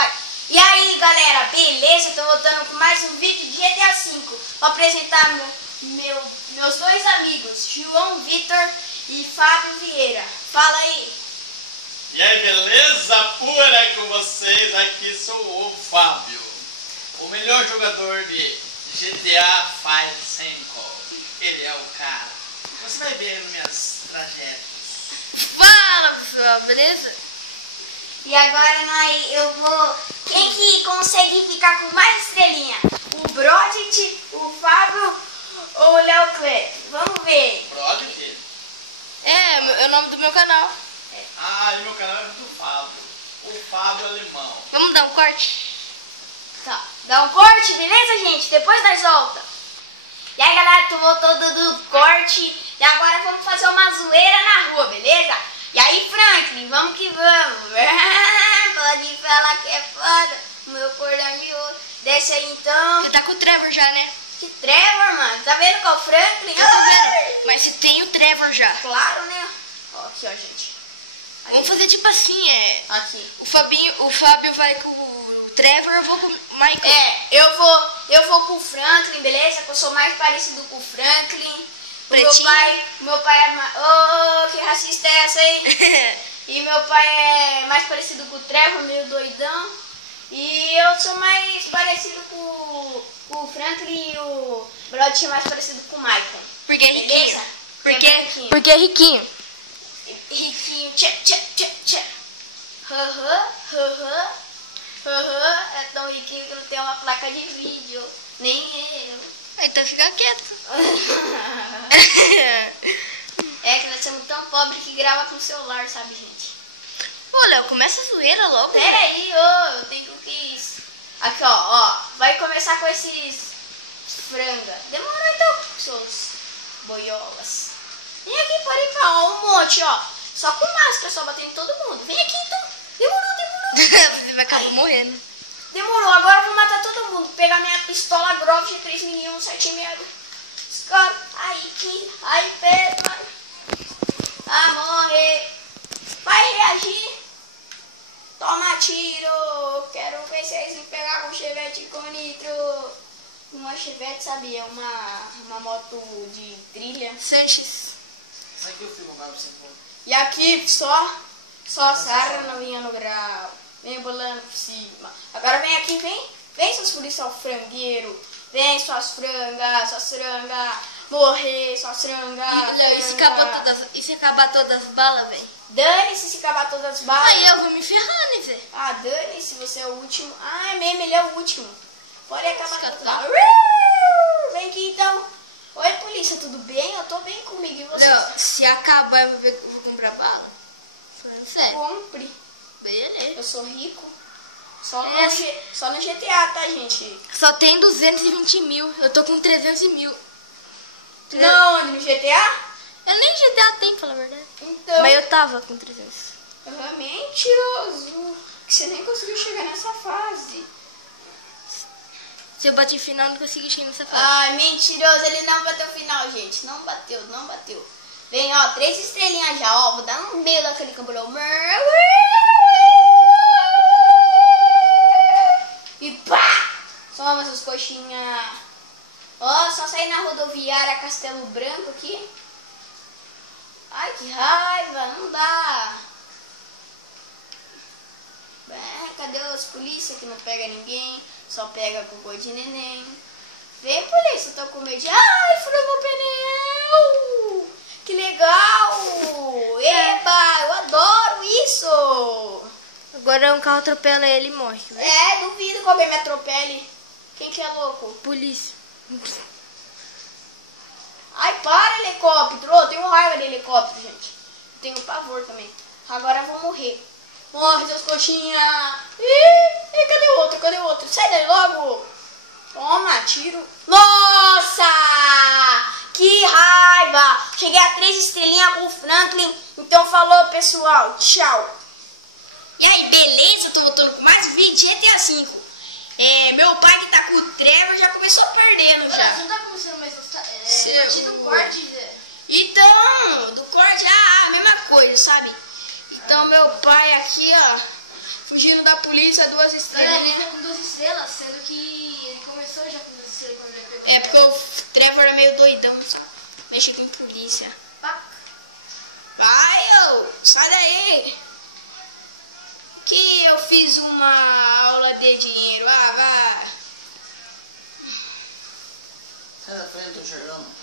Vai. E aí, galera, beleza? Eu tô voltando com mais um vídeo de GTA V. Vou apresentar meus dois amigos, João Vitor e Fábio Vieira. Fala aí. E aí, beleza pura com vocês? Aqui sou o Fábio, o melhor jogador de GTA V. Ele é o cara. Você vai ver nos meus trajetos. Fala, pessoal, beleza? E agora eu vou... Quem que consegue ficar com mais estrelinha? O Brodit, o Fábio ou o Léo Clé? Vamos ver. Brodit? É o nome do meu canal. Ah, e meu canal é do Fábio. O Fábio Alemão. Vamos dar um corte? Tá, dá um corte, beleza, gente? Depois nós volta. E aí, galera, tô voltando do corte. E agora vamos fazer uma zoeira na rua, beleza? E aí, Franklin, vamos que vamos. Pode falar que é foda. O meu cor da miúdo. Desce aí, então. Você tá com o Trevor já, né? Que Trevor, mano. Tá vendo qual é o Franklin? Eu tô vendo. Mas você tem o Trevor já. Claro, né? Ó, aqui, ó, gente. Aí. Vamos fazer tipo assim, Aqui. o Fábio vai com o Trevor, eu vou com o Michael. É, eu vou com o Franklin, beleza? Que eu sou mais parecido com o Franklin. O meu pai é mais... Oh, que racista é essa aí? E meu pai é mais parecido com o Trevor, meio doidão. E eu sou mais parecido com o Franklin e o Brody é mais parecido com o Michael. Porque é riquinho. Beleza? Porque é riquinho. Riquinho, tchê. É tão riquinho que não tem uma placa de vídeo. Nem eu. Então fica quieto. É que nós somos tão pobres que grava com o celular, sabe, gente? Ô, Léo, começa a zoeira logo. Pera aí, eu tenho que... Aqui, ó. Vai começar com esses franga. Demorou então, seus boiolas. Vem aqui, pode ir cá, ó, um monte, ó. Só com máscara, só batendo em todo mundo. Vem aqui, então. Demorou. Você vai acabar morrendo. Demorou, agora eu vou matar todo mundo. Pegar minha pistola Grove de 3mm 7,5. Escoro. Ai, 15. Ai, Pedro. Ah, morre. Vai reagir. Toma tiro. Quero ver se eles me pegar com chevette com nitro. Uma chevette, sabe? É uma moto de trilha. Sanches. Aqui eu filmo mais pra você. E aqui só sarra novinha no grau. Vem bolando por cima. Agora vem aqui, vem. Vem, seus policial frangueiro. Vem, suas frangas. Morrer, suas frangas. E se acabar todas as balas, velho? Dane-se se acabar todas as balas. Aí eu vou me ferrar, né, velho? Ah, dane-se, você é o último. Ah, é mesmo, ele é o último. Pode acabar todas as balas. Vem aqui, então. Oi, polícia, tudo bem? Eu tô bem comigo, e você? Não, se acabar, eu vou comprar bala. Falando sério. Compre. Beleza. Eu sou rico. Só no GTA, tá, gente? Só tem 220 mil. Eu tô com 300 mil. Não, no GTA? Eu nem GTA tem, pra falar a verdade. Então. Mas eu tava com 300. Mentiroso. Que você nem conseguiu chegar nessa fase. Se eu bater final, eu não consegui chegar nessa fase. Ai, mentiroso. Ele não bateu o final, gente. Não bateu. Vem, ó. 3 estrelinhas já, ó. Vou dar no meio daquele camburão. E pá! Toma essas coxinhas. Ó, só sair na rodoviária Castelo Branco aqui. Ai, que raiva. Não dá. Cadê os polícia que não pega ninguém? Só pega cocô de neném. Vem, polícia, tô com medo de... Ai, furou meu pneu! Que legal! Eba, eu adoro isso! Agora um carro atropela ele e morre. É, duvido que alguém me atropele. Quem que é louco? Polícia. Ai, para, helicóptero! Eu tenho raiva de helicóptero, gente. Eu tenho pavor também. Agora eu vou morrer. Morre, seus coxinhas! Ih, cadê o outro? Sai daí logo! Toma, tiro. Nossa! Que raiva! Cheguei a 3 estrelinhas com o Franklin. Então falou, pessoal. Tchau. E aí, beleza? Eu tô voltando com mais um vídeo de GTA V. Meu pai que tá com o Trevor já começou perdendo já. Você não tá começando mais Seu- a partir do corte, Zé? Então, do corte, a mesma coisa, sabe? Então meu pai aqui, ó, Fugiram da polícia, 2 estrelas. Galera, ele tá com 2 estrelas, sendo que ele começou já com 2 estrelas quando ele pegou. É porque o Trevor é meio doidão, sabe? Mexe com polícia. Pac. Vai, ô! Sai daí! Que eu fiz uma aula de dinheiro. Ah, vai! Sai da frente, tô enxergando.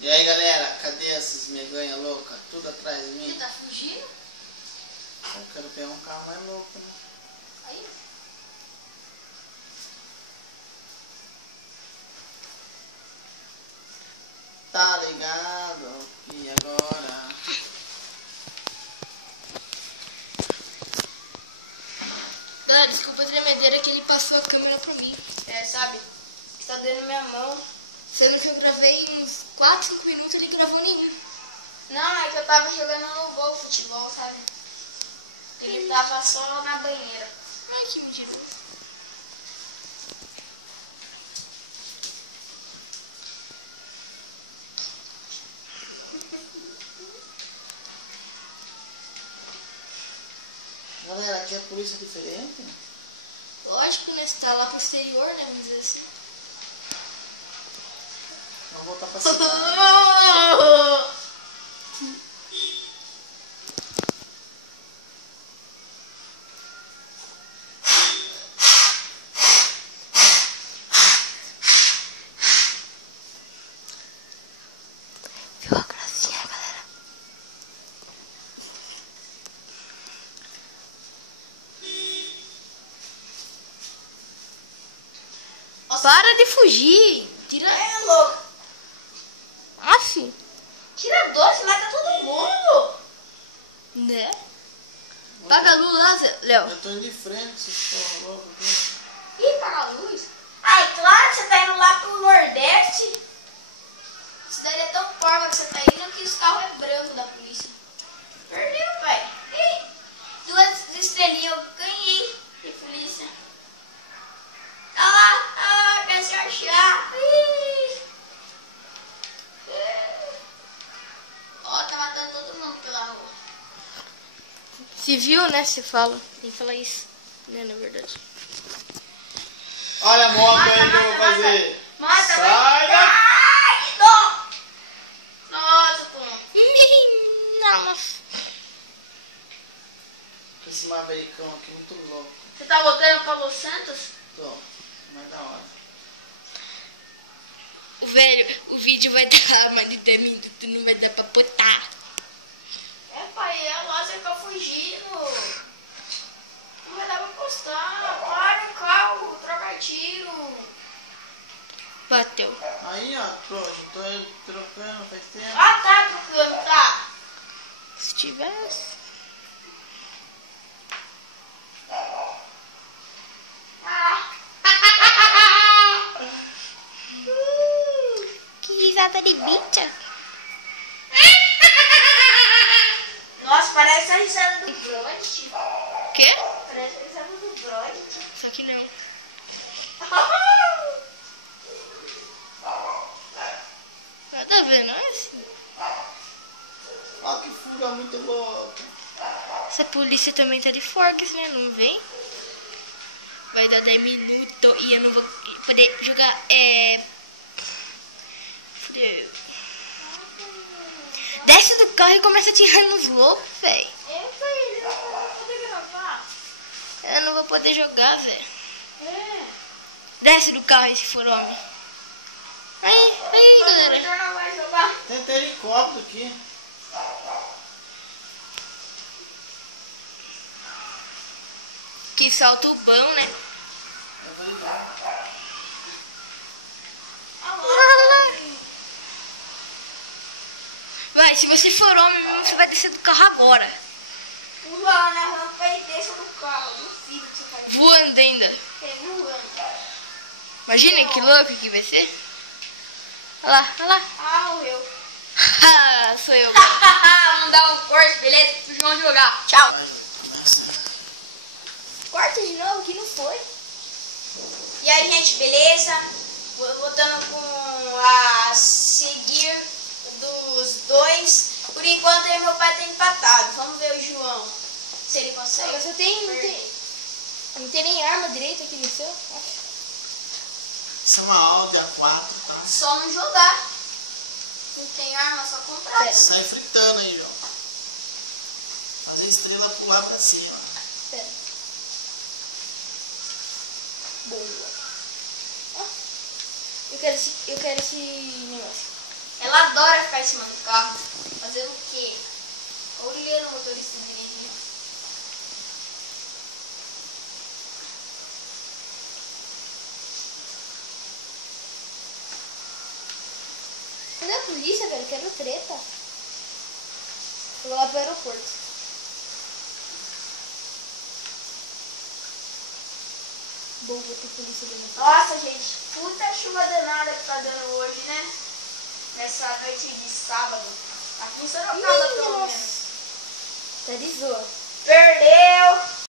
E aí, galera, cadê esses meganha louca? Tudo atrás de mim? Você tá fugindo? Eu quero pegar um carro mais louco, né? Aí. Tá ligado? E agora? Galera, desculpa a tremedeira que ele passou a câmera pra mim. É, sabe? Que tá dando minha mão. Sendo que eu gravei uns 4, 5 minutos, ele gravou nenhum. Não, é que eu tava jogando no gol futebol, sabe? Ele tava só na banheira. Ai, que mentiroso. Galera, aqui é polícia diferente? Lógico, né? Você tá lá pro exterior, né? Vamos dizer assim. Vamos voltar pra cidade. Viu a gracinha, galera? Para de fugir! Tira. É louco. Aff! Tira 12, mata todo mundo. Né? Paga a luz lá, Léo. Eu tô indo de frente, vocês estão loucos aqui. Ih, paga a luz. Ai, claro, você tá indo lá pro Nordeste. Isso daí é tão porca que você tá indo que os carros é branco da polícia. Perdeu, pai. Ih, 2 estrelinhas eu ganhei de polícia. Quer se achar. Ó, tá matando todo mundo pela rua. Se viu, né? Você fala. Tem que falar isso. Né, na verdade. Olha a moto Mata, aí que eu mata, vou fazer. Mata, Sai da... Ai, não. Nossa, pô. Nossa. Esse maveicão aqui muito louco. Você tá voltando pra Los Santos? Tô, mas da hora. Velho, o vídeo vai dar mais de 10 minutos, não vai dar pra botar. É, pai, é lá, você fica fugindo. Não vai dar pra postar. Para o carro, troca tiro. Bateu. Aí, ó, trouxa, tô trocando faz tempo. Ah, tá trocando, tá. Se tivesse. Ah. Que risada de bicha. Nossa, parece a risada do Brody. Quê? Parece a risada do Brody. Só que não. Nada a ver, não é assim. Ó, que fuga muito louca. Essa polícia também tá de forgas, né? Não vem? Vai dar 10 minutos e eu não vou poder jogar. Fudeu. Desce do carro e começa a tirar nos loucos, velho. É, pai, eu não vou poder gravar. Eu não vou poder jogar, velho. É. Desce do carro aí se for homem. Aí, galera. Você não vai jogar. Tem helicóptero aqui. Que salto bom, né? Eu vou ligar. Vai, se você for homem, você vai descer do carro agora. Pula lá na rampa e desça do carro. Duvido que você vai Voando ainda. voando. Imagina que louco que vai ser. Olha lá, olha lá. Ah, morreu. Sou eu. Vamos dar um corte, beleza? Vamos jogar. Tchau. Corta de novo, que não foi. E aí, gente, beleza? Voltando com a seguir dos dois. Por enquanto, aí meu pai tá empatado. Vamos ver o João. Se ele consegue. Você não tem nem arma direita aqui no seu? Acho. Isso é uma aula de A4, tá? Só não jogar. Não tem arma, só comprar. Sai fritando aí, ó. Fazer estrela pular pra cima. Pera. Boa. Ó. Eu quero esse negócio. Ela adora ficar em cima do carro. Fazendo o quê? Olhando o motorista direitinho. Cadê a polícia, velho? Quero treta. Vou lá pro aeroporto. Vou ter polícia dentro. Nossa, gente. Puta chuva danada que tá dando hoje, né? Nessa noite de sábado. Aqui em Sorocaba, pelo menos. Tá de zoa.